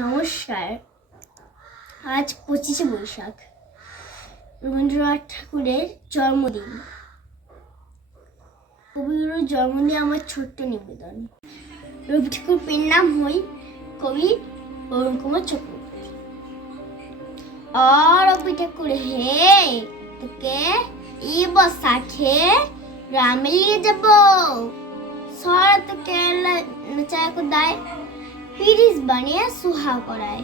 নমস্কার। আজ 25শে বৈশাখ, রবীন্দ্রনাথ ঠাকুরের জন্মদিন। কবিগুরুর জন্মদিনে আমার ছোট্ট নিবেদন। রবি ঠাকুরের নাম হই কবি অরুণ কুমার চক্রবর্তী। রবি ঠাকুর হে, তোকে এই বৈশাখে গ্রামে নিয়ে যাব। শহর তোকে নচায় কোদায়, পিরিস বানিয়ে সুহা করায়,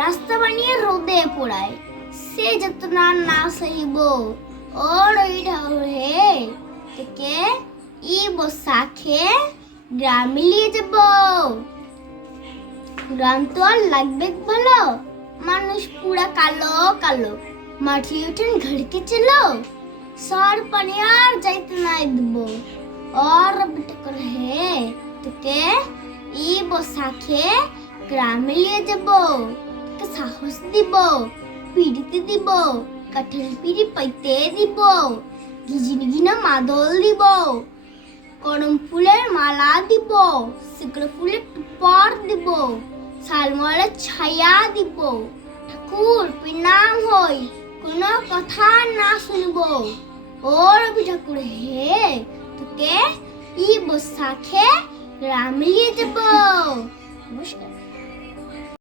রাস্তা বানিয়ে রোদে পোড়ায়, সে যন্ত্রণা না সহিব। ও রবি ঠাকুর হে, তোকে এই বৈশাখে গ্রামে নিয়ে যাব। গ্রাম তো আর লাগবে ভালো, মানুষ পুরা কালো কালো, মাটি উঠেন ঘড়কে ছিল, সর পানি আর যাইতে নাই দেব। রবি ঠাকুর হে, তোকে এই বৈশাখে গ্রামে নিয়ে যাব। তোকে সাহস দিব, পিড়িতে দিব, কাঠের পিড়ি পাইতে দিব, গিজিনিগিনা মাদল দিব, করম ফুলের মালা দিব, শিকড় ফুলের টুপার দিব, শালমলের ছায়া দিব। ঠাকুর প্রণাম হই, কোনো কথা না শুনব। রবি ঠাকুর হে, তোকে এই বৈশাখে গ্রামে নিয়ে যাব। নমস্কার।